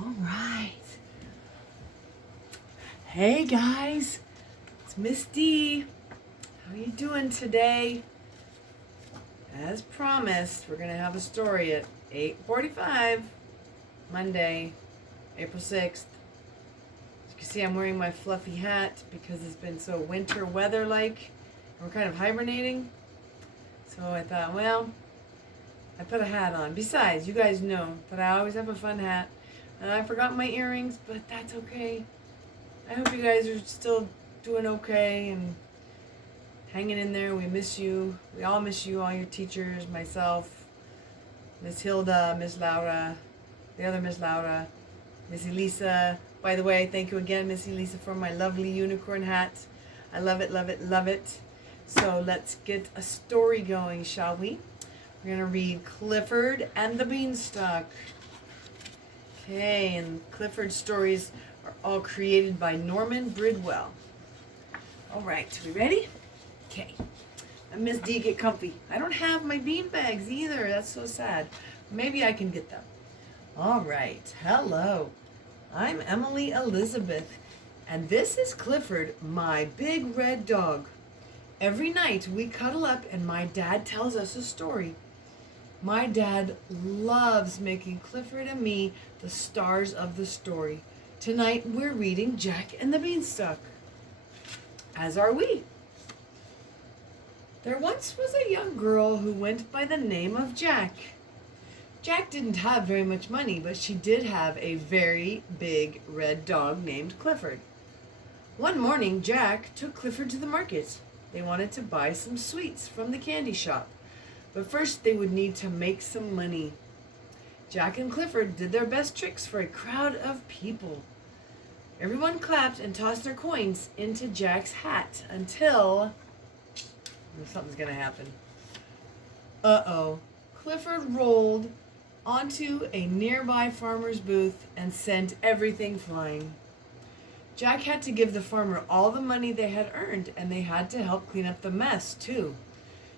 All right. Hey guys, it's Miss D. How you doing today? As promised, we're gonna have a story at 8:45, Monday, April 6th. As you can see, I'm wearing my fluffy hat because it's been so winter weather-like. We're kind of hibernating. So I thought, well, I put a hat on. Besides, you guys know that I always have a fun hat. And I forgot my earrings, but that's okay. I hope you guys are still doing okay and hanging in there. We miss you. We all miss you, all your teachers, myself, Miss Hilda, Miss Laura, the other Miss Laura, Miss Elisa. By the way, thank you again, Miss Elisa, for my lovely unicorn hat. I love it, love it, love it. So let's get a story going, shall we? We're going to read Clifford and the Beanstalk. Okay, and Clifford's stories are all created by Norman Bridwell. All right, we ready? Okay. And Miss D, get comfy. I don't have my bean bags either. That's so sad. Maybe I can get them. All right. Hello. I'm Emily Elizabeth, and this is Clifford, my big red dog. Every night we cuddle up and my dad tells us a story. My dad loves making Clifford and me the stars of the story. Tonight we're reading Jack and the Beanstalk. As are we. There once was a young girl who went by the name of Jack. Jack didn't have very much money, but she did have a very big red dog named Clifford. One morning, Jack took Clifford to the market. They wanted to buy some sweets from the candy shop. But first they would need to make some money. Jack and Clifford did their best tricks for a crowd of people. Everyone clapped and tossed their coins into Jack's hat until something's gonna happen. Uh-oh. Clifford rolled onto a nearby farmer's booth and sent everything flying. Jack had to give the farmer all the money they had earned, and they had to help clean up the mess, too.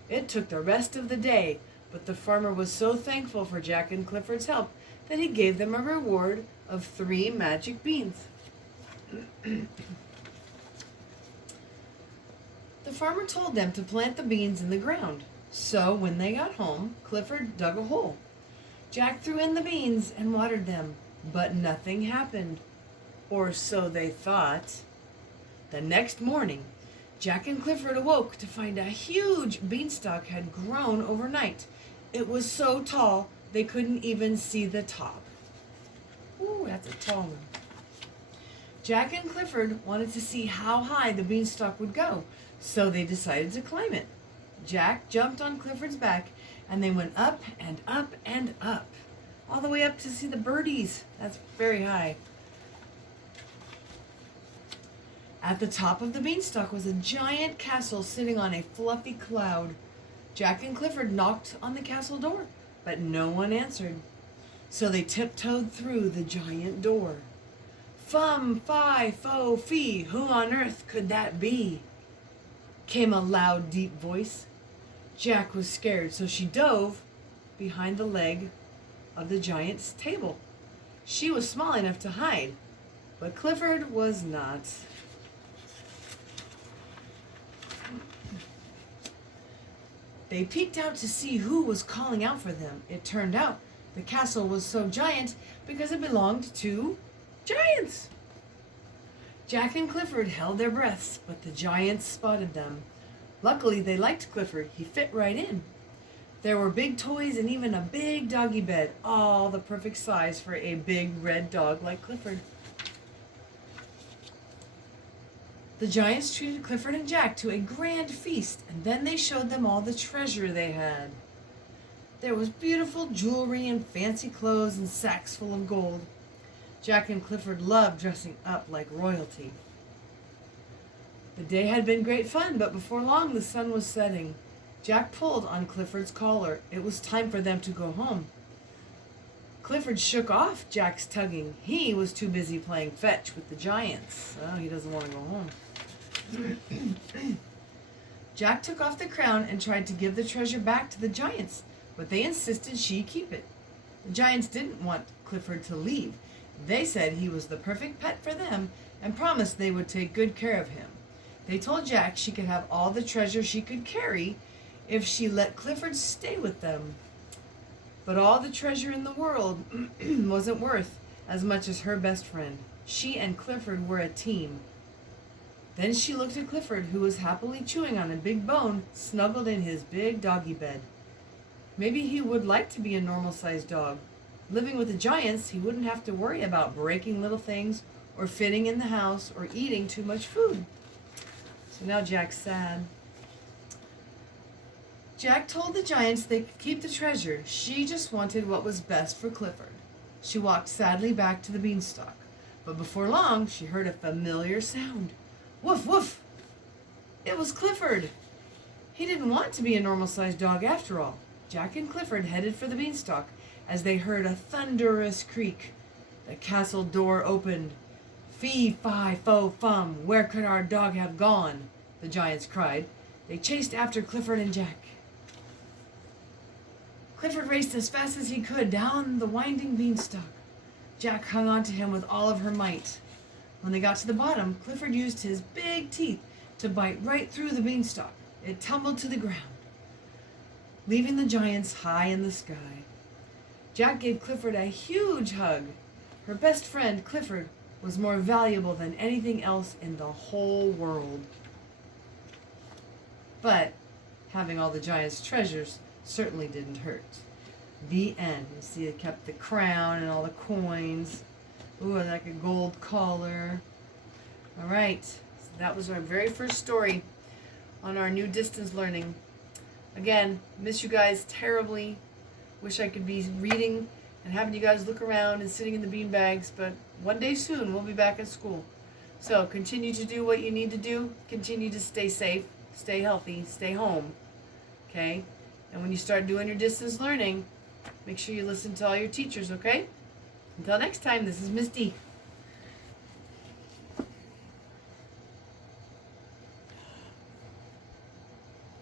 It took the rest of the day, but the farmer was so thankful for Jack and Clifford's help that he gave them a reward of 3 magic beans. The farmer told them to plant the beans in the ground. So when they got home, Clifford dug a hole. Jack threw in the beans and watered them, but nothing happened. Or so they thought. The next morning, Jack and Clifford awoke to find a huge beanstalk had grown overnight. It was so tall they couldn't even see the top. Ooh, that's a tall one. Jack and Clifford wanted to see how high the beanstalk would go, so they decided to climb it. Jack jumped on Clifford's back, and they went up and up and up, all the way up to see the birdies. That's very high. At the top of the beanstalk was a giant castle sitting on a fluffy cloud. Jack and Clifford knocked on the castle door, but no one answered. So they tiptoed through the giant door. Fum, fi, fo, fee, who on earth could that be? Came a loud, deep voice. Jack was scared, so she dove behind the leg of the giant's table. She was small enough to hide, but Clifford was not. They peeked out to see who was calling out for them. It turned out the castle was so giant because it belonged to giants. Jack and Clifford held their breaths, but the giants spotted them. Luckily, they liked Clifford. He fit right in. There were big toys and even a big doggy bed, all the perfect size for a big red dog like Clifford. The giants treated Clifford and Jack to a grand feast, and then they showed them all the treasure they had. There was beautiful jewelry and fancy clothes and sacks full of gold. Jack and Clifford loved dressing up like royalty. The day had been great fun, but before long the sun was setting. Jack pulled on Clifford's collar. It was time for them to go home. Clifford shook off Jack's tugging. He was too busy playing fetch with the giants. Oh, he doesn't want to go home. Jack took off the crown and tried to give the treasure back to the giants, but they insisted she keep it. The giants didn't want Clifford to leave. They said he was the perfect pet for them and promised they would take good care of him. They told Jack she could have all the treasure she could carry if she let Clifford stay with them. But all the treasure in the world wasn't worth as much as her best friend. She and Clifford were a team. Then she looked at Clifford, who was happily chewing on a big bone snuggled in his big doggy bed. Maybe he would like to be a normal-sized dog. Living with the giants, he wouldn't have to worry about breaking little things or fitting in the house or eating too much food. So now Jack's sad. Jack told the giants they could keep the treasure. She just wanted what was best for Clifford. She walked sadly back to the beanstalk. But before long, she heard a familiar sound. Woof, woof! It was Clifford. He didn't want to be a normal-sized dog after all. Jack and Clifford headed for the beanstalk as they heard a thunderous creak. The castle door opened. Fee, fi, fo, fum, where could our dog have gone? The giants cried. They chased after Clifford and Jack. Clifford raced as fast as he could down the winding beanstalk. Jack hung on to him with all of her might. When they got to the bottom, Clifford used his big teeth to bite right through the beanstalk. It tumbled to the ground, leaving the giants high in the sky. Jack gave Clifford a huge hug. Her best friend, Clifford, was more valuable than anything else in the whole world. But having all the giants' treasures certainly didn't hurt. The end. You see, it kept the crown and all the coins. Ooh, like a gold collar. All right, so that was our very first story on our new distance learning. Again, miss you guys terribly. Wish I could be reading and having you guys look around and sitting in the beanbags, but one day soon we'll be back at school. So continue to do what you need to do. Continue to stay safe, stay healthy, stay home. Okay? And when you start doing your distance learning, make sure you listen to all your teachers, okay? Until next time, this is Miss D.